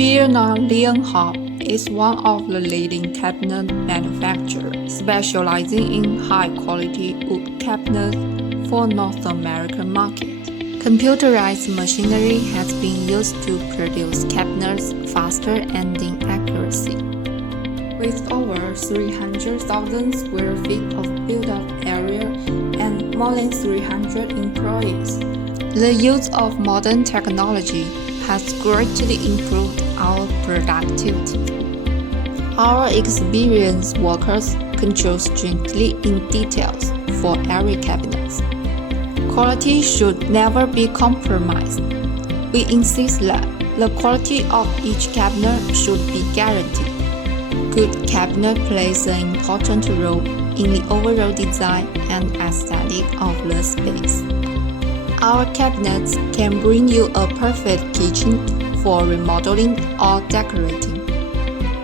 Fear not, Leonhardt is one of the leading cabinet manufacturers specializing in high-quality wood cabinets for North American market. Computerized machinery has been used to produce cabinets faster and in accuracy. With over 300,000 square feet of built-up area and more than 300 employees, the use of modern technology has greatly improved our productivity. Our experienced workers control strictly in details for every cabinet. Quality should never be compromised. We insist that the quality of each cabinet should be guaranteed. Good cabinet plays an important role in the overall design and aesthetic of the space. Our cabinets can bring you a perfect kitchen for remodeling or decorating.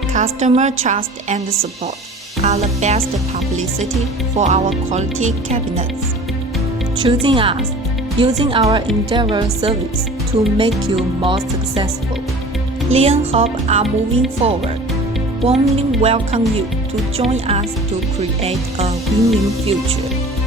Customer trust and support are the best publicity for our quality cabinets. Choosing us, using our Endeavor service to make you more successful. Leonhardt are moving forward. Warmly welcome you to join us to create a win-win future.